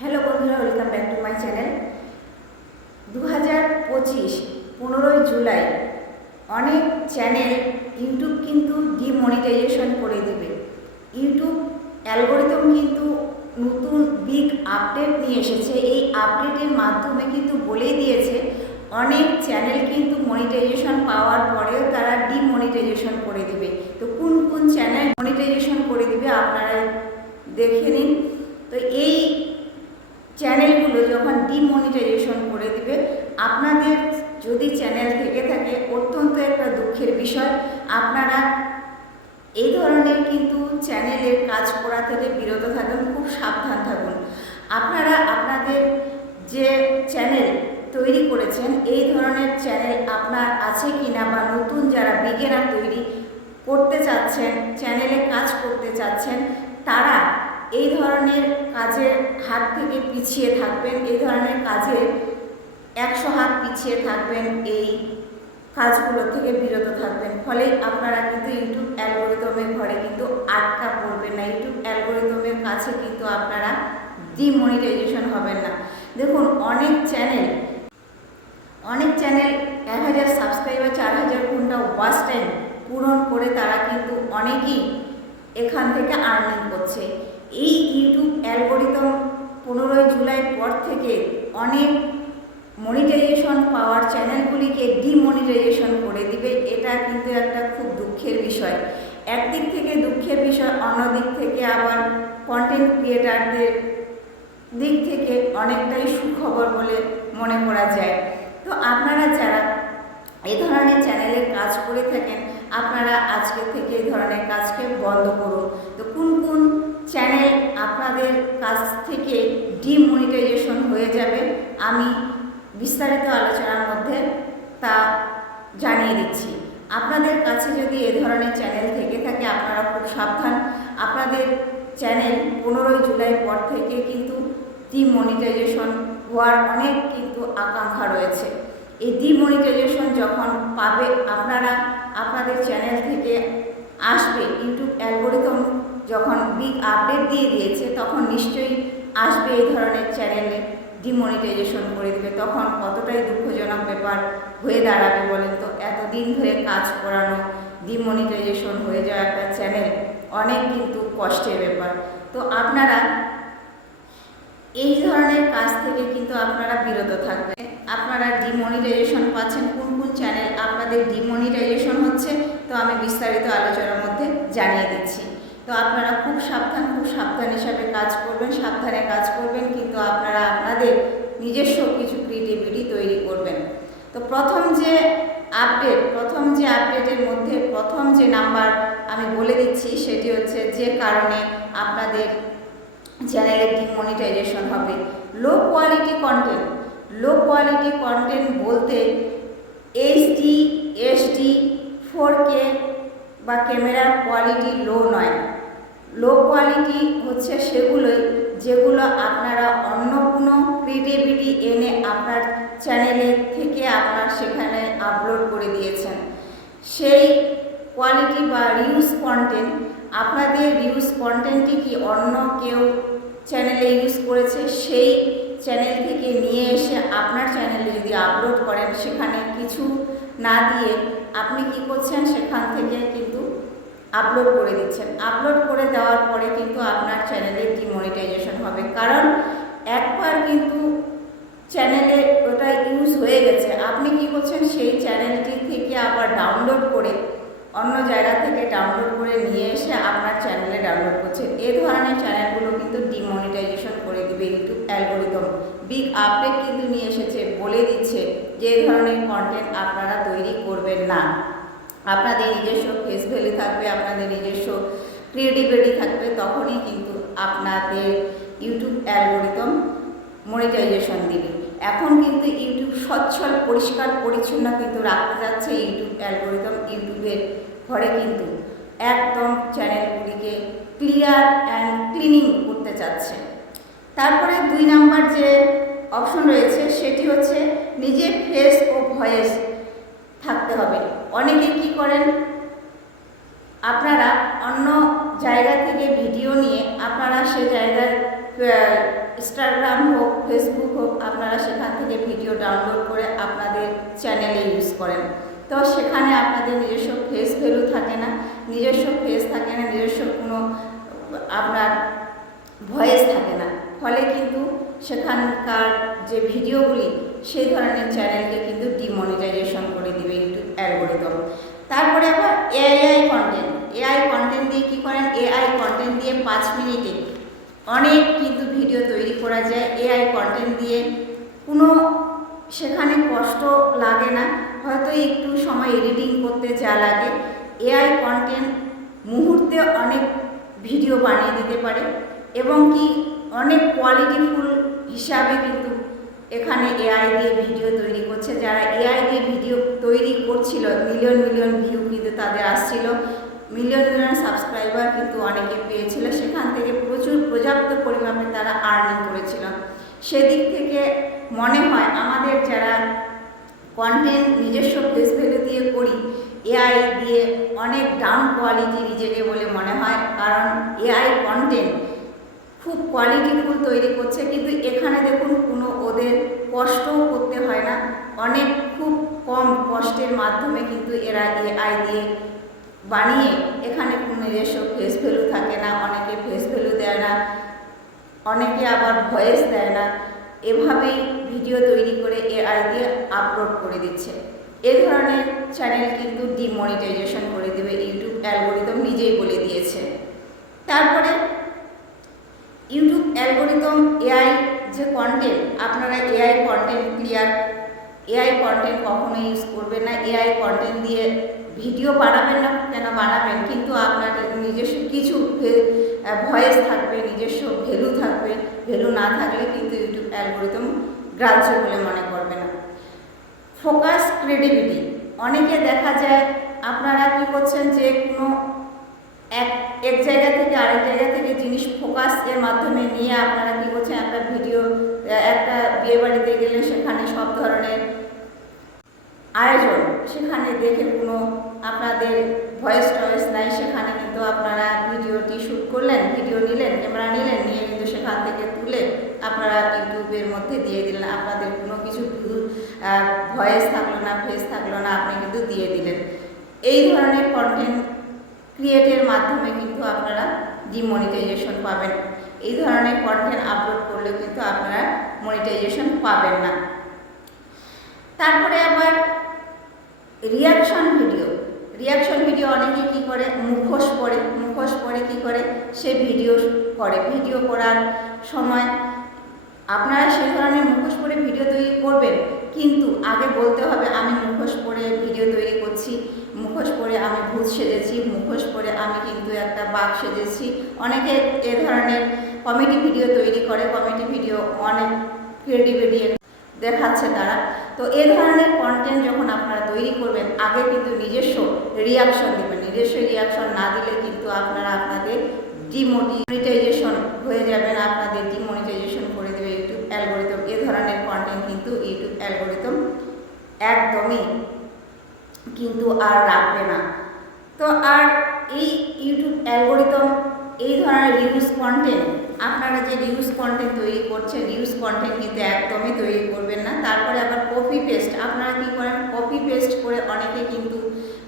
Hello বন্ধুরা, welcome back to my channel. 2025 15ই July অনেক চ্যানেল ইউটিউব কিন্তু ডিমনিটাইজেশন করে দেবে। ইউটিউব অ্যালগোরিদম কিন্তু নতুন বিগ আপডেট নিয়ে এসেছে। এই আপডেটের মাধ্যমে কিন্তু বলে দিয়েছে অনেক চ্যানেল কিন্তু মনিটাইজেশন পাওয়ার পরেও তারা ডিমনিটাইজেশন করে দেবে। তো কোন কোন চ্যানেল মনিটাইজেশন করে দেবে আপনারা দেখে নিন। তো এই চ্যানেলগুলো যখন ডিমনিটাইজেশন করে দিবে, আপনাদের যদি চ্যানেল থেকে থাকে অত্যন্ত একটা দুঃখের বিষয়। আপনারা এই ধরনের কিন্তু চ্যানেলের কাজ করা থেকে বিরত থাকুন, খুব সাবধান থাকুন। আপনারা আপনাদের যে চ্যানেল তৈরি করেছেন এই ধরনের চ্যানেল আপনার আছে কিনা, বা নতুন যারা বিগিনার তৈরি করতে চাচ্ছেন, চ্যানেলে কাজ করতে চাচ্ছেন, তারা এই ধরনের কাজের হাত থেকে পিছিয়ে থাকবেন। এই ধরনের কাজে 100 হাত পিছিয়ে থাকবেন, এই কাজগুলো থেকে বিরত থাকবেন। ফলে আপনারা কিন্তু ইউটিউব অ্যালগোরিদমের ঘরে কিন্তু আটকা পড়বেন না। ইউটিউব অ্যালগোরিদমের কাছে কিন্তু আপনারা ডিমনিটাইজেশন হবেন না। দেখুন, অনেক চ্যানেল 1000 সাবস্ক্রাইবার, 4000 ঘন্টা ওয়াচ টাইম পূরণ করে তারা কিন্তু অনেকেই এখান থেকে আর্নিং করছে। এই ইউটিউব অ্যালগোরিদম 15ই জুলাই পর থেকে অনেক মনিটাইজেশন পাওয়ার চ্যানেলগুলিকে ডিমনিটাইজেশন করে দিবে। এটা কিন্তু একটা খুব দুঃখের বিষয়। একদিক থেকে দুঃখের বিষয়, অন্যদিক থেকে আবার কন্টেন্ট ক্রিয়েটারদের দিক থেকে অনেকটাই সুখবর বলে মনে করা যায়। তো আপনারা যারা এই ধরনের চ্যানেলের কাজ করে থাকেন, আপনারা আজকে থেকে এই ধরনের কাজকে বন্ধ করুন। তো কোন কোন চ্যানেল আপনাদের কাছ থেকে ডিমনিটাইজেশন হয়ে যাবে আমি বিস্তারিত আলোচনার মধ্যে তা জানিয়ে দিচ্ছি। আপনাদের কাছে যদি এ ধরনের চ্যানেল থেকে থাকে আপনারা খুব সাবধান। আপনাদের চ্যানেল 15ই জুলাই পর থেকে কিন্তু ডিমনিটাইজেশন হওয়ার অনেক কিন্তু আকাঙ্ক্ষা রয়েছে। এই ডিমনিটাইজেশন যখন পাবে, আপনারা আপনাদের চ্যানেল থেকে আসবে, ইউটিউব অ্যালগোরিদম যখন বিগ আপডেট দিয়ে দিয়েছে তখন নিশ্চয়ই আসবে এই ধরনের চ্যানেলে ডিমনিটাইজেশন করে দেবে। তখন কতটাই দুঃখজনক ব্যাপার হয়ে দাঁড়াবে বলেন তো। এতদিন ধরে কাজ করানো, ডিমনিটাইজেশন হয়ে যাওয়া একটা চ্যানেল অনেক কিন্তু কষ্টের ব্যাপার। তো আপনারা এই ধরনের কাজ থেকে কিন্তু আপনারা বিরত থাকবেন। আপনারা ডিমনিটাইজেশন পাচ্ছেন, কোন কোন চ্যানেল আপনাদের ডিমনিটাইজেশন হচ্ছে তো আমি বিস্তারিত আলোচনার মধ্যে জানিয়ে দিচ্ছি। তো আপনারা খুব সাবধান হিসাবে কাজ করবেন, সাবধানে কাজ করবেন, কিন্তু আপনারা আপনাদের নিজস্ব কিছু ক্রিয়েটিভিটি তৈরি করবেন। তো প্রথম যে আপডেটের মধ্যে প্রথম যে নাম্বার আমি বলে দিচ্ছি সেটি হচ্ছে যে কারণে আপনাদের চ্যানেলের ডিমনিটাইজেশন হবে। লো কোয়ালিটি কন্টেন্ট বলতে HD, SD, 4K বা ক্যামেরার কোয়ালিটি লো নয়। লো কোয়ালিটি হচ্ছে সেগুলোই যেগুলো আপনারা অন্য কোনো ক্রিয়েটিভিটি এনে আপনার চ্যানেলে থেকে আপনার সেখানে আপলোড করে দিয়েছেন। সেই কোয়ালিটি বা রিউজ কন্টেন্ট, আপনাদের রিউজ কন্টেন্টটি কি অন্য কেউ চ্যানেলে ইউজ করেছে, সেই চ্যানেল থেকে নিয়ে এসে আপনার চ্যানেলে যদি আপলোড করেন, সেখানে কিছু না দিয়ে আপনি কি করছেন, সেখান থেকে কিন্তু আপলোড করে দিচ্ছেন। আপলোড করে দেওয়ার পরে কিন্তু আপনার চ্যানেলে ডিমনিটাইজেশন হবে। কারণ একবার কিন্তু চ্যানেলে ওটা ইউজ হয়ে গেছে, আপনি কি করছেন, সেই চ্যানেলটি থেকে আবার ডাউনলোড করে অন্য জায়গা থেকে ডাউনলোড করে নিয়ে এসে আপনার চ্যানেলে ডাউনলোড করছেন। এই ধরনের চ্যানেলগুলো কিন্তু ডিমনিটাইজেশন করে দেবে ইউটিউব অ্যালগোরিদম। বিগ আপডেট কিন্তু নিয়ে এসেছে, বলে দিচ্ছে যে এই ধরনের কন্টেন্ট আপনারা তৈরি করবেন না। আপনাদের নিজস্ব ফেস ভ্যালু থাকবে, আপনাদের নিজস্ব ক্রিয়েটিভিটি থাকবে, তখনই কিন্তু আপনাদের ইউটিউব অ্যালগোরিদম মনিটাইজেশন দিবে। এখন কিন্তু ইউটিউব সচ্ছল, পরিষ্কার পরিচ্ছন্ন কিন্তু রাখতে যাচ্ছে ইউটিউব অ্যালগোরিদম। ইউটিউবের ঘরে কিন্তু একদম চ্যানেলগুলিকে ক্লিয়ার অ্যান্ড ক্লিনিং করতে চাচ্ছে। তারপরে 2 নাম্বার যে অপশন রয়েছে সেটি হচ্ছে নিজের ফেস ও ভয়েস থাকতে হবে। অনেকে কি করেন, আপনারা অন্য জায়গা থেকে ভিডিও নিয়ে আপনারা সে জায়গায় ইনস্টাগ্রাম হোক, ফেসবুক হোক, আপনারা সেখান থেকে ভিডিও ডাউনলোড করে আপনাদের চ্যানেলে ইউজ করেন। তো সেখানে আপনাদের নিজস্ব ফেস ভ্যালু থাকে না, নিজস্ব ফেস থাকে না, নিজস্ব কোনো আপনার ভয়েস থাকে না। ফলে কিন্তু সেখানকার যে ভিডিওগুলি সেই ধরনের চ্যানেলকে কিন্তু ডিমনিটাইজেশন করে দিবে ইউটিউব অ্যালগরিদম। তারপরে আবার এআই কন্টেন্ট দিয়ে কী করেন, এআই কন্টেন্ট দিয়ে 5 মিনিটে অনেক কিন্তু ভিডিও তৈরি করা যায়। এআই কন্টেন্ট দিয়ে কোনো সেখানে কষ্ট লাগে না, হয়তো একটু সময় এডিটিং করতে যা লাগে। এআই কন্টেন্ট মুহূর্তে অনেক ভিডিও বানিয়ে দিতে পারে এবং কি অনেক কোয়ালিটিফুল হিসাবে কিন্তু এখানে এআই দিয়ে ভিডিও তৈরি করছে। যারা এআই দিয়ে ভিডিও তৈরি করছিল মিলিয়ন ভিউ কিন্তু তাদের আসছিল, মিলিয়ন সাবস্ক্রাইবার কিন্তু অনেকে পেয়েছিল, সেখান থেকে পর্যাপ্ত পরিমাণে তারা আর্নিং করেছিল। সেদিক থেকে মনে হয় আমাদের যারা কন্টেন্ট নিজস্ব ফেস ভ্যালু দিয়ে করি, এআই দিয়ে অনেক ডাউন কোয়ালিটি নিজেকে বলে মনে হয়, কারণ এআই কন্টেন্ট খুব কোয়ালিটিফুল তৈরি করছে। কিন্তু এখানে দেখুন কোনো ওদের কষ্টও করতে হয় না, অনেক খুব কম কষ্টের মাধ্যমে কিন্তু এরা এআই দিয়ে বানিয়ে, এখানে কোনো নিজস্ব ফেস ভ্যালু থাকে না, অনেকে ফেস ভ্যালু দেয় না, অনেকে আবার ভয়েস দেয় না, এভাবেই ভিডিও তৈরি করে এআই দিয়ে আপলোড করে দিচ্ছে। এ ধরনের চ্যানেল কিন্তু ডিমনিটাইজেশন করে দেবে ইউটিউব অ্যালগরিদম নিজেই বলে দিয়েছে। তারপরে ইউটিউব অ্যালগরিদম এআই যে কন্টেন্ট, আপনারা এআই কন্টেন্ট কখনো ইউজ করবেন না। এআই কন্টেন্ট দিয়ে ভিডিও বানাবেন না, কেন বানাবেন, কিন্তু আপনার নিজস্ব কিছু ভয়েস থাকবে, নিজস্ব ভ্যালু থাকবে। ভ্যালু না থাকলে কিন্তু ইউটিউব অ্যালগরিদম গ্রাহ্য বলে মনে করবে না। ফোকাস, ক্রেডিবিলিটি, অনেকে দেখা যায় আপনারা কি করছেন যে কোনো এক জায়গা থেকে আরেক জায়গা থেকে জিনিস ফোকাসের মাধ্যমে নিয়ে আপনারা কি করছেন, একটা ভিডিও, একটা বিয়ে বাড়িতে গেলে সেখানে সব ধরনের আয়োজন, সেখানে দেখে কোনো আপনাদের ভয়েস টয়েস নাই, সেখানে কিন্তু আপনারা ভিডিওটি শ্যুট করলেন, ভিডিও নিলেন, ক্যামেরা নিলেন, নিয়ে কিন্তু সেখান থেকে তুলে আপনারা ইউটিউবের মধ্যে দিয়ে দিলেন। আপনাদের কোনো কিছু ভয়েস থাকলো না, ফেস থাকলো না, আপনি কিন্তু দিয়ে দিলেন। এই ধরনের কন্টেন্ট ক্রিয়েটের মাধ্যমে কিন্তু আপনারা ডিমনিটাইজেশন পাবেন। এই ধরনের কন্টেন্ট আপলোড করলে কিন্তু আপনারা মনিটাইজেশন পাবেন না। তারপরে আবার রিয়াকশন ভিডিও অনেকে কি করে, মুখোশ পরে কি করে, সে ভিডিও করার সময় আপনারা সেই ধরনের মুখোশ পরে ভিডিও তৈরি করবেন, কিন্তু আগে বলতে হবে আমি মুখোশ পরে ভিডিও তৈরি করছি, মুখোশ পরে আমি ভূত সেজেছি, মুখোশ পরে আমি কিন্তু একটা বাঘ সেজেছি। অনেকে এ ধরনের কমেডি ভিডিও তৈরি করে, কমেডি ভিডিও অনেক ক্রিয়েটিভিটি দেখাচ্ছে তারা। তো এ ধরনের কন্টেন্ট যখন আপনারা তৈরি করবেন, আগে কিন্তু নিজস্ব রিয়াকশন দেবেন। নিজস্ব রিয়াকশন না দিলে কিন্তু আপনারা আপনাদের ডিমনিটাইজেশন হয়ে যাবেন, আপনাদের ডিমনিটাইজেশন করে দেবে ইউটিউব অ্যালগরিদম। এ ধরনের কন্টেন্ট কিন্তু ইউটিউব অ্যালগরিদম একদমই কিন্তু আর রাখবে না। তো আর এই ইউটিউব অ্যালগরিদম এই ধরনের রিউজ কন্টেন্ট, আপনারা যে রিউজ কন্টেন্ট তৈরি করছেন, রিউজ কন্টেন্ট কিন্তু একদমই তৈরি করবেন না। তারপরে আবার কপি পেস্ট, আপনারা কী করেন, কপি পেস্ট করে অনেকে কিন্তু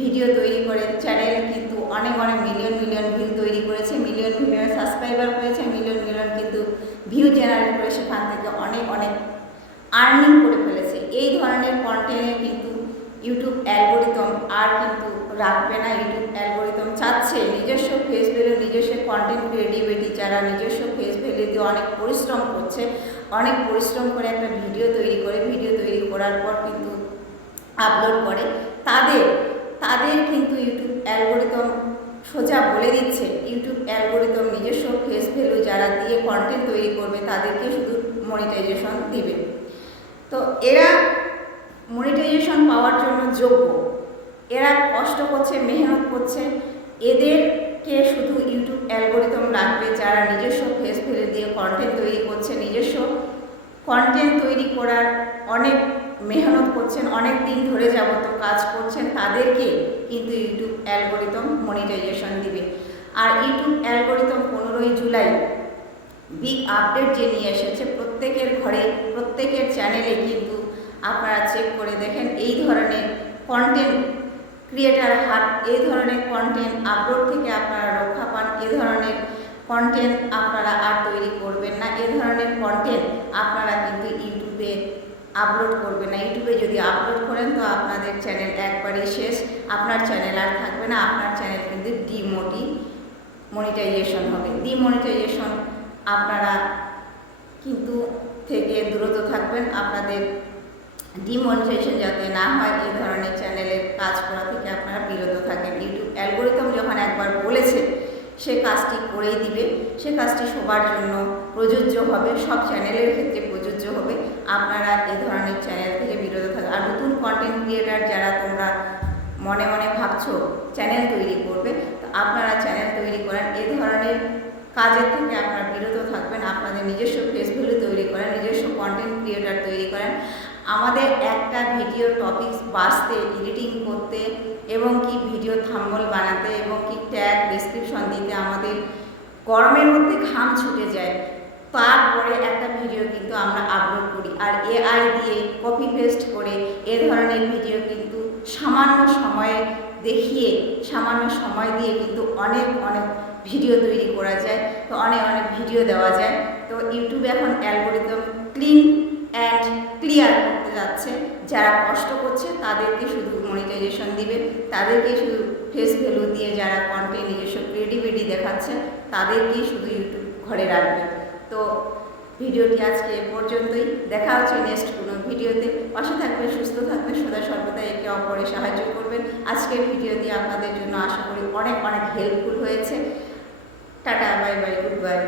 ভিডিও তৈরি করে, চ্যানেল কিন্তু অনেক মিলিয়ন ভিউ তৈরি করেছে, মিলিয়ন সাবস্ক্রাইবার হয়েছে, মিলিয়ন কিন্তু ভিউ জেনারেট করে সেখান থেকে অনেক আর্নিং করে ফেলেছে। এই ধরনের কন্টেন্টে কিন্তু ইউটিউব অ্যালগরিদম আর কিন্তু রাখবে না। ইউটিউব অ্যালগরিদম চাচ্ছে নিজস্ব ফেস ভ্যালু, নিজস্ব কন্টেন্ট ক্রিয়েটিভিটি, যারা নিজস্ব ফেস ভ্যালু দিয়ে অনেক পরিশ্রম করছে, অনেক পরিশ্রম করে একটা ভিডিও তৈরি করে, ভিডিও তৈরি করার পর কিন্তু আপলোড করে, তাদের কিন্তু ইউটিউব অ্যালগরিদম সোজা বলে দিচ্ছে, ইউটিউব অ্যালগরিদম নিজস্ব ফেস ভ্যালু যারা দিয়ে কন্টেন্ট তৈরি করবে তাদেরকে শুধু মনিটাইজেশন দিবে। তো এরা মনিটাইজেশন পাওয়ার জন্য যোগ্য, এরা কষ্ট করছে, মেহনত করছে, এদেরকে শুধু ইউটিউব অ্যালগরিদম রাখবে যারা নিজস্ব ফেস ভ্যালু দিয়ে কন্টেন্ট তৈরি করছে, নিজস্ব কন্টেন্ট তৈরি করার অনেক মেহনত করছেন, অনেক দিন ধরে যাবত কাজ করছেন, তাদেরকে কিন্তু ইউটিউব অ্যালগরিদম মনিটাইজেশন দিবে। আর ইউটিউব অ্যালগরিদম 15ই জুলাই বিগ আপডেট যে নিয়ে এসেছে, প্রত্যেকের ঘরে প্রত্যেকের চ্যানেলে কিন্তু আপনারা চেক করে দেখেন এই ধরনের কন্টেন্ট ক্রিয়েটার হাট, এই ধরনের কন্টেন্ট আপলোড থেকে আপনারা রক্ষা পান। এ ধরনের কন্টেন্ট আপনারা আর তৈরি করবেন না, এ ধরনের কন্টেন্ট আপনারা কিন্তু ইউটিউবে আপলোড করবেন না। ইউটিউবে যদি আপলোড করেন তো আপনাদের চ্যানেল একবারই শেষ, আপনার চ্যানেল আর থাকবে না, আপনার চ্যানেল কিন্তু মনিটাইজেশন হবে। ডিমনিটাইজেশন আপনারা কিন্তু থেকে দূরত থাকবেন, আপনাদের ডিমনিটাইজেশন যাতে না হয় এই ধরনের চ্যানেলের কাজ করা থেকে আপনারা বিরত থাকেন। ইউটিউব অ্যালগোরিদম যখন একবার বলেছে সে কাজটি করেই দিবে, সে কাজটি সবার জন্য প্রযোজ্য হবে, সব চ্যানেলের ক্ষেত্রে প্রযোজ্য হবে। আপনারা এই ধরনের চ্যানেল থেকে বিরত থাকবেন। আর নতুন কন্টেন্ট ক্রিয়েটার যারা তোমরা মনে মনে ভাবছো চ্যানেল তৈরি করবে, তো আপনারা চ্যানেল তৈরি করেন, এ ধরনের কাজের থেকে আপনারা বিরত থাকবেন। আপনাদের নিজস্ব ফেস ভ্যালু তৈরি করেন, নিজস্ব কন্টেন্ট ক্রিয়েটার তৈরি করেন। আমাদের একটা ভিডিও টপিকস বাছতে, এডিটিং করতে এবং কি ভিডিও থাম্বনেল বানাতে এবং কি ট্যাগ ডেসক্রিপশন দিতে আমাদের গরমের মধ্যে ঘাম ছুটে যায়। তারপরে একটা ভিডিও কিন্তু আমরা আপলোড করি, আর এআই দিয়ে কপি পেস্ট করে এ ধরনের ভিডিও কিন্তু সামান্য সময়ে দেখিয়ে, সামান্য সময় দিয়ে কিন্তু অনেক ভিডিও তৈরি করা যায়, তো অনেক ভিডিও দেওয়া যায়। তো ইউটিউব এখন অ্যালগোরিদম ক্লিন অ্যান্ড ক্লিয়ার করতে যাচ্ছে। যারা কষ্ট করছে তাদেরকে শুধু মনিটাইজেশন দিবে, তাদেরকে শুধু ফেস ভ্যালু দিয়ে যারা কন্টেন্ট নিজস্ব ক্রিয়েটিভিটি দেখাচ্ছে তাদেরকেই শুধু ইউটিউব ঘরে রাখবে। তো ভিডিওটি আজকে এ পর্যন্তই, দেখা হচ্ছে নেক্সট কোনো ভিডিওতে। পাশে থাকবেন, সুস্থ থাকবেন, সদা সর্বদা একে অপরে সাহায্য করবেন। আজকের ভিডিওটি আপনাদের জন্য আশা করি অনেক হেল্পফুল হয়েছে। Tata, bye bye, good bye.